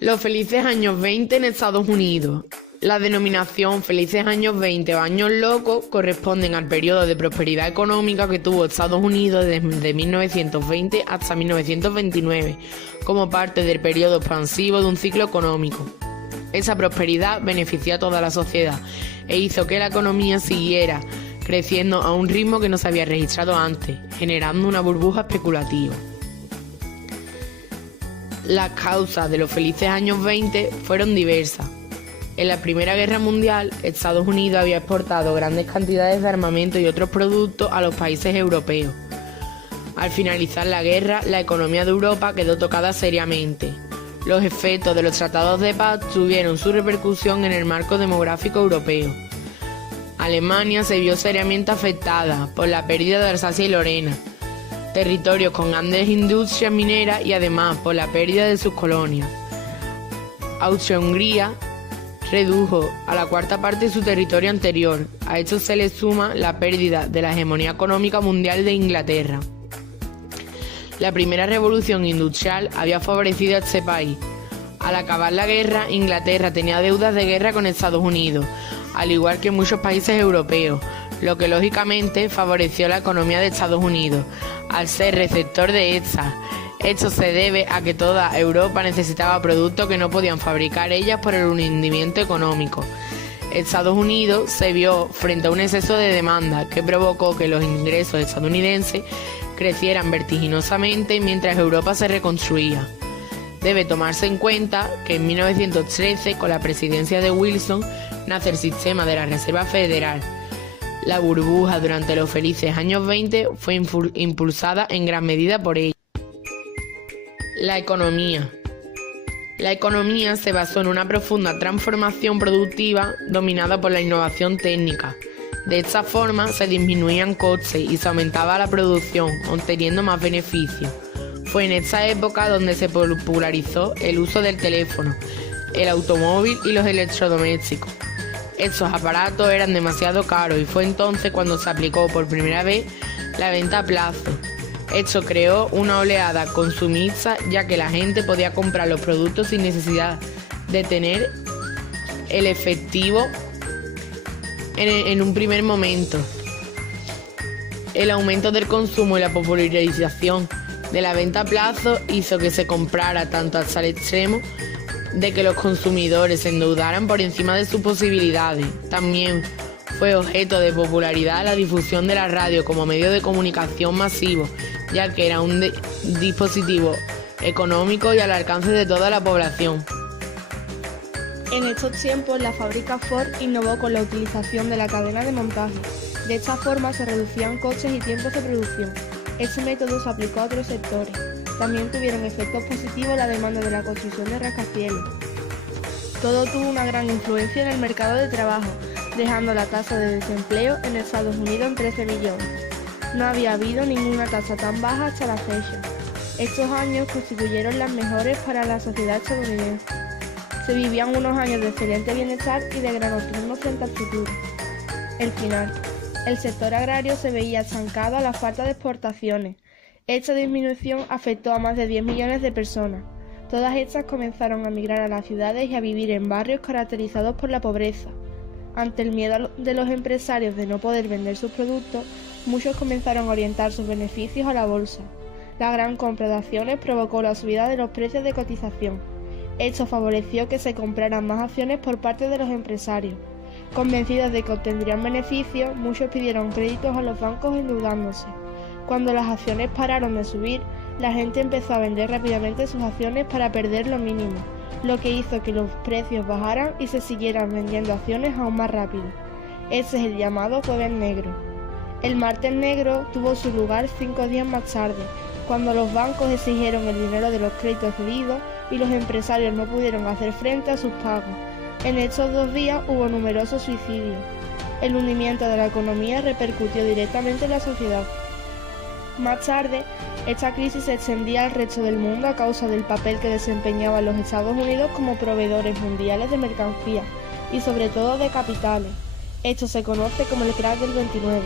Los felices años 20 en Estados Unidos. La denominación Felices años 20 o años locos corresponden al periodo de prosperidad económica que tuvo Estados Unidos desde 1920 hasta 1929, como parte del periodo expansivo de un ciclo económico. Esa prosperidad benefició a toda la sociedad e hizo que la economía siguiera creciendo a un ritmo que no se había registrado antes, generando una burbuja especulativa. Las causas de los felices años 20 fueron diversas. En la Primera Guerra Mundial, Estados Unidos había exportado grandes cantidades de armamento y otros productos a los países europeos. Al finalizar la guerra, la economía de Europa quedó tocada seriamente. Los efectos de los tratados de paz tuvieron su repercusión en el marco demográfico europeo. Alemania se vio seriamente afectada por la pérdida de Alsacia y Lorena, territorios con grandes industrias mineras, y además por la pérdida de sus colonias. Austria-Hungría redujo a la cuarta parte de su territorio anterior. A esto se le suma la pérdida de la hegemonía económica mundial de Inglaterra. La primera revolución industrial había favorecido a este país. Al acabar la guerra, Inglaterra tenía deudas de guerra con Estados Unidos, al igual que muchos países europeos, lo que lógicamente favoreció la economía de Estados Unidos, al ser receptor de estas. Esto se debe a que toda Europa necesitaba productos que no podían fabricar ellas por el hundimiento económico. Estados Unidos se vio frente a un exceso de demanda que provocó que los ingresos estadounidenses crecieran vertiginosamente mientras Europa se reconstruía. Debe tomarse en cuenta que en 1913, con la presidencia de Wilson, nace el sistema de la Reserva Federal. La burbuja durante los felices años 20 fue impulsada en gran medida por ella. La economía. La economía se basó en una profunda transformación productiva dominada por la innovación técnica. De esta forma se disminuían costes y se aumentaba la producción, obteniendo más beneficios. Fue en esta época donde se popularizó el uso del teléfono, el automóvil y los electrodomésticos. Estos aparatos eran demasiado caros y fue entonces cuando se aplicó por primera vez la venta a plazo. Esto creó una oleada consumista, ya que la gente podía comprar los productos sin necesidad de tener el efectivo en un primer momento. El aumento del consumo y la popularización de la venta a plazo hizo que se comprara tanto hasta el extremo de que los consumidores se endeudaran por encima de sus posibilidades. También fue objeto de popularidad la difusión de la radio como medio de comunicación masivo, ya que era un dispositivo económico y al alcance de toda la población. En estos tiempos, la fábrica Ford innovó con la utilización de la cadena de montaje. De esta forma se reducían costes y tiempos de producción. Este método se aplicó a otros sectores. También tuvieron efectos positivos la demanda de la construcción de rascacielos. Todo tuvo una gran influencia en el mercado de trabajo, dejando la tasa de desempleo en Estados Unidos en 13 millones. No había habido ninguna tasa tan baja hasta la fecha. Estos años constituyeron las mejores para la sociedad estadounidense. Se vivían unos años de excelente bienestar y de gran optimismo frente al futuro. El final. El sector agrario se veía estancado a la falta de exportaciones. Esta disminución afectó a más de 10 millones de personas. Todas estas comenzaron a migrar a las ciudades y a vivir en barrios caracterizados por la pobreza. Ante el miedo de los empresarios de no poder vender sus productos, muchos comenzaron a orientar sus beneficios a la bolsa. La gran compra de acciones provocó la subida de los precios de cotización. Esto favoreció que se compraran más acciones por parte de los empresarios. Convencidos de que obtendrían beneficios, muchos pidieron créditos a los bancos endeudándose. Cuando las acciones pararon de subir, la gente empezó a vender rápidamente sus acciones para perder lo mínimo, lo que hizo que los precios bajaran y se siguieran vendiendo acciones aún más rápido. Ese es el llamado Jueves Negro. El Martes Negro tuvo su lugar 5 días más tarde, cuando los bancos exigieron el dinero de los créditos cedidos y los empresarios no pudieron hacer frente a sus pagos. En estos 2 días hubo numerosos suicidios. El hundimiento de la economía repercutió directamente en la sociedad. Más tarde, esta crisis se extendía al resto del mundo a causa del papel que desempeñaban los Estados Unidos como proveedores mundiales de mercancías y sobre todo de capitales. Esto se conoce como el crack del 29.